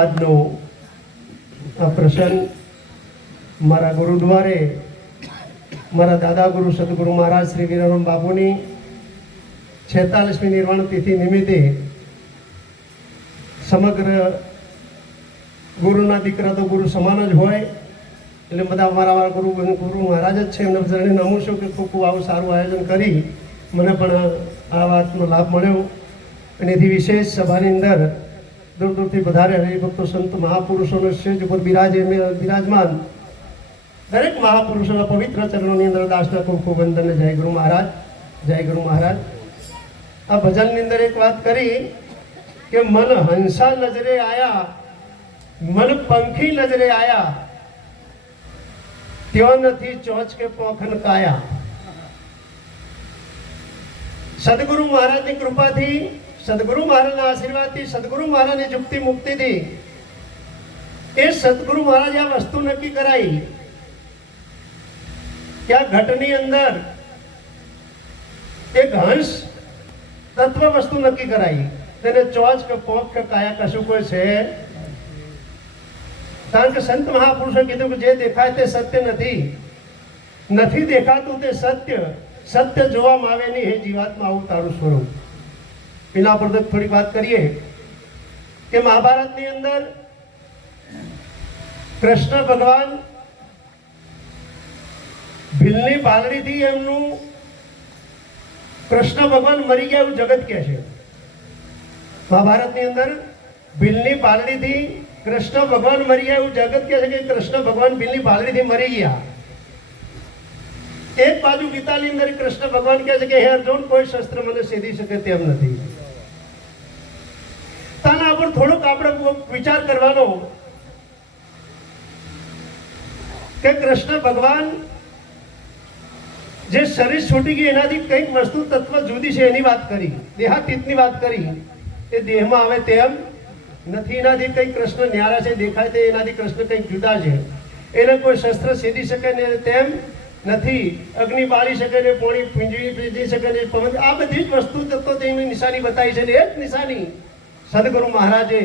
આજનો આ પ્રસંગ મારા ગુરુદ્વારે મારા દાદા ગુરુ સદગુરુ મહારાજ શ્રી વીરારામ બાપુની 46મી નિર્વાણ તિથિ નિમિત્તે સમગ્ર ગુરુના દીકરા તો ગુરુ સમાન જ હોય એટલે બધા મારા ગુરુ મહારાજ જ છે. એમને બધાને નમું છું કે ખૂબ ખૂબ આવું સારું આયોજન કરી મને પણ આ વાતનો લાભ મળ્યો. અને એથી વિશેષ સભાની અંદર દૂર દૂરથી વધારે હરિભક્તો સંત મહાપુરુષોનો સ્ટેજ ઉપર બિરાજમાન દરેક મહાપુરુષોના પવિત્ર ચરણોની અંદર દાસના ખૂબ ખૂબ વંદન. જય ગુરુ મહારાજ, જય ગુરુ મહારાજ. આ ભજનની અંદર એક વાત કરી કે મન હંસા નજરે આયા, મન પંખી નજરે આયા, ત્યો નથી ચોચ કે પોખન કાયા. સદગુરુ મહારાજની કૃપાથી, સદગુરુ મહારાજના આશીર્વાદથી, સદગુરુ મહારાજની યુક્તિ મુક્તિથી એ સદગુરુ મહારાજે આ વસ્તુ નક્કી કરાઈ કે આ ઘટની અંદર એક હંસ તત્વ વસ્તુ નક્કી કરાઈ, તેને ચોચ કે પોખ કે કાયા કશું કોઈ છે. કારણ કે સંત મહાપુરુષે કીધું કે જે દેખાય તે સત્ય નથી, નથી દેખાતું તે સત્ય, સત્ય જોવામાં આવે નહીં. હે જીવાત્મા આવું તારું સ્વરૂપ. એના પર થોડીક વાત કરીએ કે મહાભારતની અંદર કૃષ્ણ ભગવાન ભીલની પાલડીથી એમનું કૃષ્ણ ભગવાન મરી ગયા એવું જગત કહે છે. મહાભારતની અંદર ભીલની પાલડીથી કૃષ્ણ ભગવાન મરી ગયા એવું જગત કહે છે કે કૃષ્ણ ભગવાન ભીલની પાલડીથી મરી ગયા. એક બાજુ ગીતાની અંદર કૃષ્ણ ભગવાન કહે છે કે હે અર્જુન, કોઈ શસ્ત્ર મને છેદી શકે તેમ નથી. તાના પર થોડોક આપણે વિચાર કરવાનો કે કૃષ્ણ ભગવાન જે શરીર છૂટી ગયું એનાથી કંઈક વસ્તુ તત્વ જુદી છે એની વાત કરી, દેહાતીતની વાત કરી. એ દેહમાં આવે તેમ નથી. એનાથી કંઈક કૃષ્ણ ન્યારા છે, દેખાય તે એનાથી કૃષ્ણ કંઈક જુદા છે. એને કોઈ શસ્ત્ર છેદી શકે ને તેમ નથી. અગ્નિ બાળી શકે ને, પોણી પીંજવી શકે ને, પવન, આ બધી જ વસ્તુ તત્વ તેની નિશાની બતાવી છે. ને એ જ નિશાની સદગુરુ મહારાજે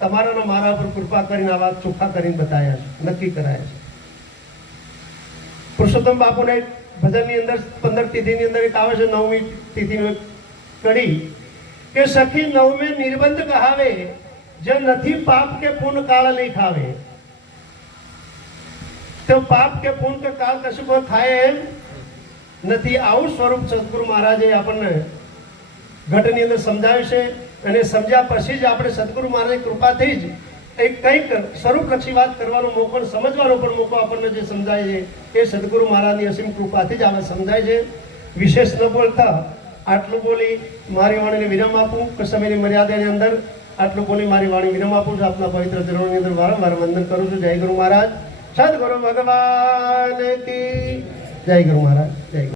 તમારાના મારા પર કૃપા કરીને આ વાત ચોખ્ખા કરીને બતાવ્યા છે, નક્કી કરાયા છે. પુરુષોત્તમ બાપુને ભજનની અંદર 15 તિથિની અંદર એક આવે છે, 9મી તિથિનું એક કડી કે સખી નવમે નિર્બંધ કહાવે, જે નથી પાપ કે પુण्य કાળ નહીં ખાવે. તો પાપ કે પુण्य કે કાળ કશું કોઈ થાય એમ નથી. આવું સ્વરૂપ સદગુરુ મહારાજે આપણને ઘટની અંદર સમજાવ્યું છે. અને સમજ્યા પછી જ આપણે સદગુરુ મહારાજની કૃપાથી જ કંઈક સ્વરૂપલક્ષી વાત કરવાનો મોકો, સમજવાનો પણ મોકો આપણને જે સમજાય છે એ સદગુરુ મહારાજની અસીમ કૃપાથી જ આપણે સમજાય છે. વિશેષ ન બોલતા આટલું બોલી મારી વાણીને વિરામ આપું. સમયની મર્યાદાની અંદર આટલું બોલી મારી વાણી વિરામ આપું છું. આપના પવિત્ર ચરણોની અંદર વારંવાર વંદન કરું છું. જય ગુરુ મહારાજ, સદગુરુ ભગવાન કી જય. ગુરુ મહારાજ, જય.